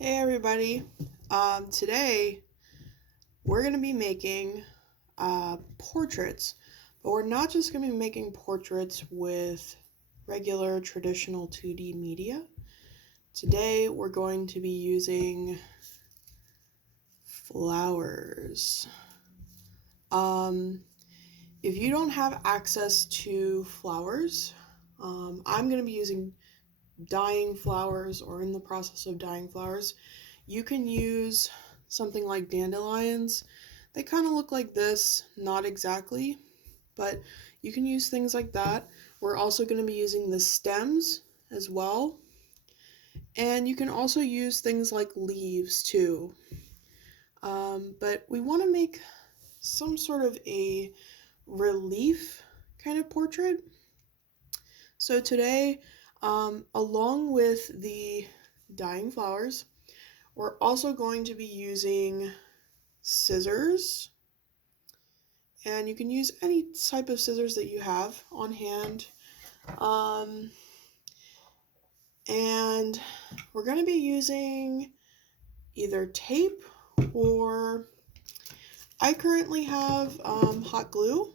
Hey everybody. Today we're going to be making portraits, but we're not just going to be making portraits with regular traditional 2D media. Today we're going to be using flowers. Um, if you don't have access to flowers, I'm going to be using dyeing flowers or in the process of dyeing flowers. You can use something like dandelions. They kind of look like this, not exactly, but you can use things like that. We're also going to be using the stems as well. And you can also use things like leaves too. But we want to make some sort of a relief kind of portrait. So today, along with the dyeing flowers, we're also going to be using scissors, and you can use any type of scissors that you have on hand. Um, and we're going to be using either tape or I currently have hot glue,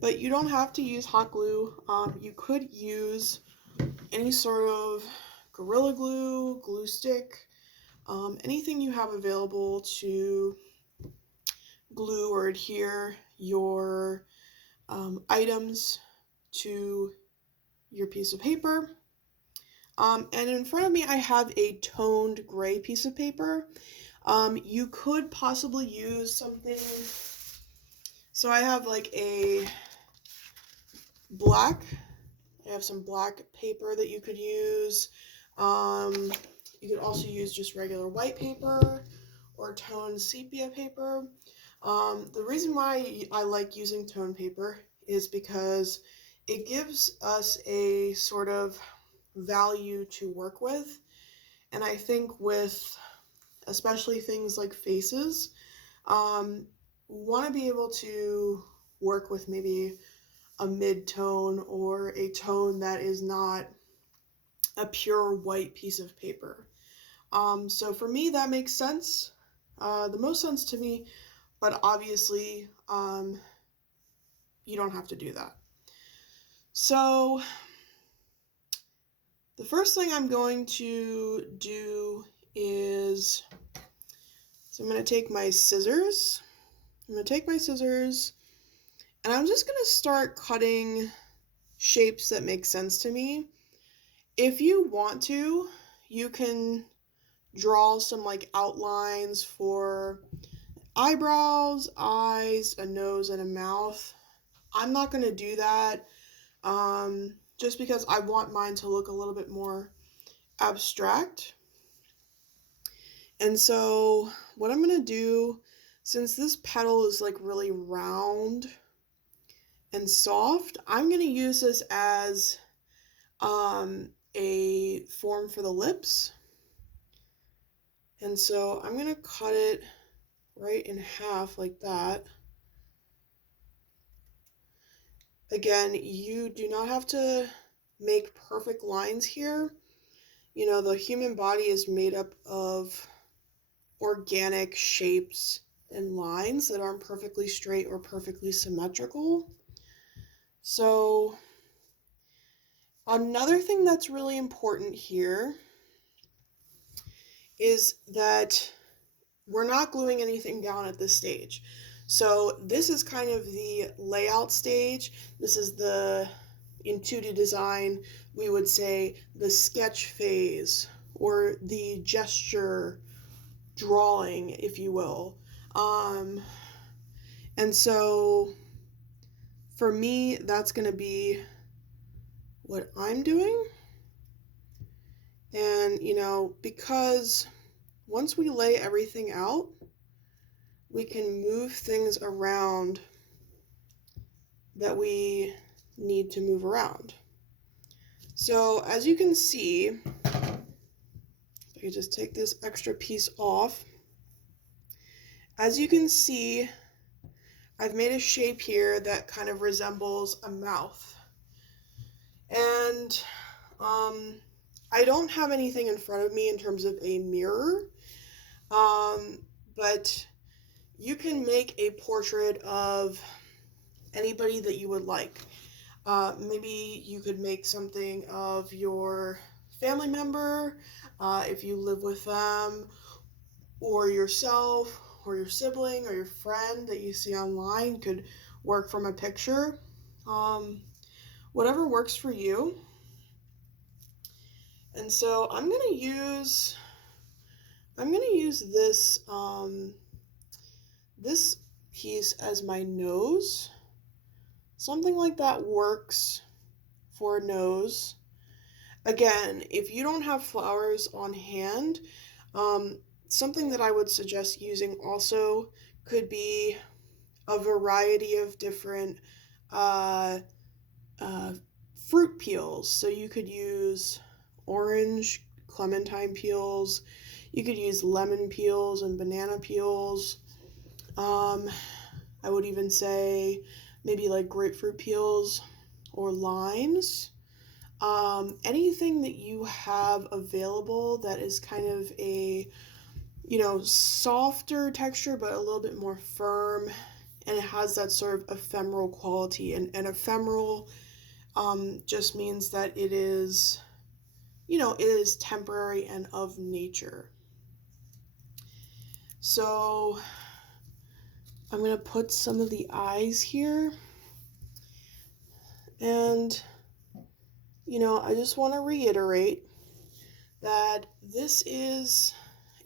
but you don't have to use hot glue. You could use any sort of Gorilla Glue, glue stick, anything you have available to glue or adhere your items to your piece of paper. And in front of me, I have a toned gray piece of paper. You could possibly use something. So I have like a black. I have some black paper that you could use. You could also use just regular white paper or toned sepia paper. The reason why I like using toned paper is because it gives us a sort of value to work with. And I think with especially things like faces, we want to be able to work with maybe a mid tone or a tone that is not a pure white piece of paper. So for me, that makes sense. The most sense to me, but obviously, you don't have to do that. So the first thing I'm going to do is, so I'm going to take my scissors. And I'm just going to start cutting shapes that make sense to me. If you want to, you can draw some like outlines for eyebrows, eyes, a nose, and a mouth. I'm not going to do that just because I want mine to look a little bit more abstract. And so, what I'm going to do, since this petal is like really round and soft, I'm going to use this as a form for the lips. And so, I'm going to cut it right in half like that. Again, you do not have to make perfect lines here. You know, the human body is made up of organic shapes and lines that aren't perfectly straight or perfectly symmetrical. So, another thing that's really important here is that we're not gluing anything down at this stage. So, this is kind of the layout stage. This is in 2D design, we would say the sketch phase or the gesture drawing, if you will. And so for me, that's going to be what I'm doing. And, because once we lay everything out, we can move things around that we need to move around. So as you can see, if I just take this extra piece off, as you can see, I've made a shape here that kind of resembles a mouth. And I I don't have anything in front of me in terms of a mirror, but you can make a portrait of anybody that you would like. Maybe you could make something of your family member, if you live with them, or yourself, or your sibling, or your friend that you see online could work from a picture. Um, Whatever works for you. And so I'm gonna use this piece as my nose. Something like that works for a nose. Again, if you don't have flowers on hand, something that I would suggest using also could be a variety of different uh, uh, fruit peels. So you could use orange, clementine peels, you could use lemon peels and banana peels. Um, I would even say maybe like grapefruit peels or limes. Anything that you have available that is kind of a, softer texture but a little bit more firm, and it has that sort of ephemeral quality. And ephemeral just means that it is temporary and of nature. So I'm going to put some of the eyes here. And, I just want to reiterate that this is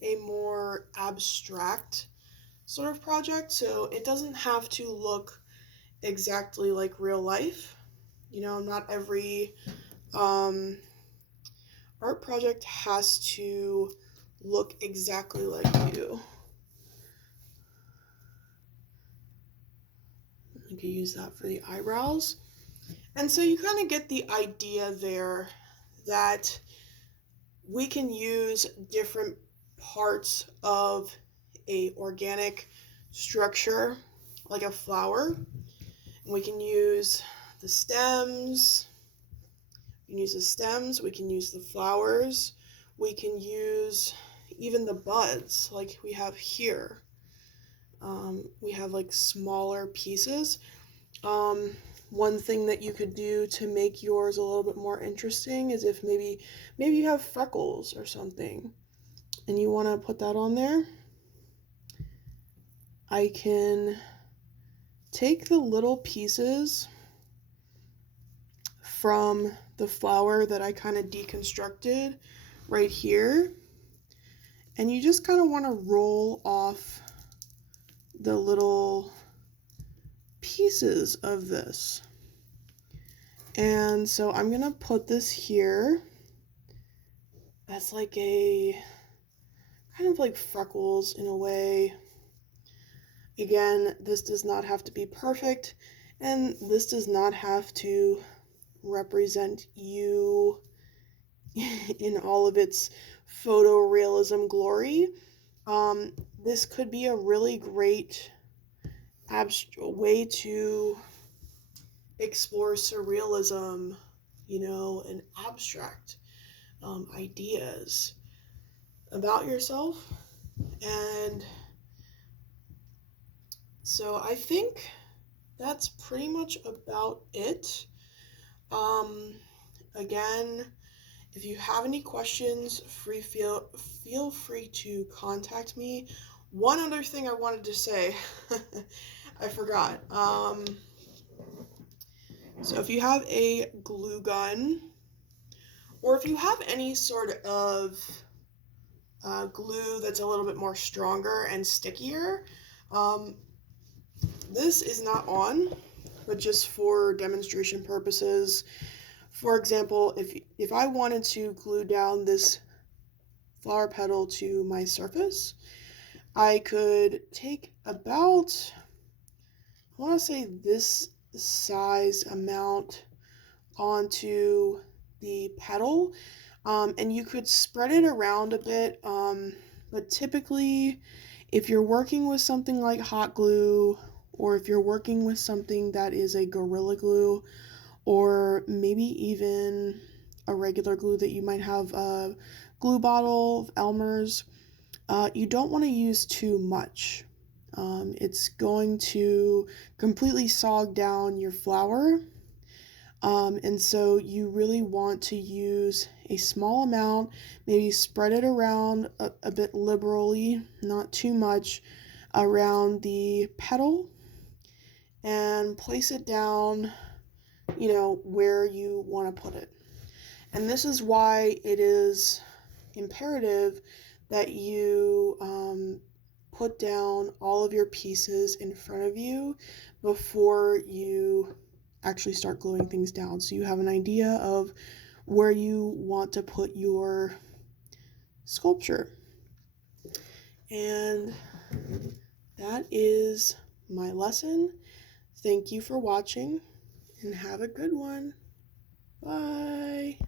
a more abstract sort of project, so it doesn't have to look exactly like real life. Not every art project has to look exactly like you. You can use that for the eyebrows. And so you kind of get the idea there that we can use different parts of a organic structure like a flower. We can use the stems, we can use the flowers, we can use even the buds like we have here. We have like smaller pieces. One thing that you could do to make yours a little bit more interesting is if maybe you have freckles or something and you want to put that on there. I can take the little pieces from the flower that I kind of deconstructed right here, and you just kind of want to roll off the little pieces of this. And so I'm gonna put this here as like a kind of like freckles in a way. Again, this does not have to be perfect, and this does not have to represent you in all of its photorealism glory. This could be a really great way to explore surrealism, and abstract ideas about yourself. And so I think that's pretty much about it. Again, if you have any questions, feel free to contact me. One other thing I wanted to say, I forgot. So if you have a glue gun, or if you have any sort of glue that's a little bit more stronger and stickier, this is not on, but just for demonstration purposes. For example, if I wanted to glue down this flower petal to my surface, I could take about, I want to say this size amount onto the petal, and you could spread it around a bit, but typically if you're working with something like hot glue, or if you're working with something that is a Gorilla Glue, or maybe even a regular glue that you might have a glue bottle of Elmer's. You don't want to use too much. It's going to completely sog down your flour. And so you really want to use a small amount, maybe spread it around a bit liberally, not too much, around the petal, and place it down, where you want to put it. And this is why it is imperative that you put down all of your pieces in front of you before you actually start gluing things down, so you have an idea of where you want to put your sculpture. And that is my lesson. Thank you for watching, and have a good one. Bye.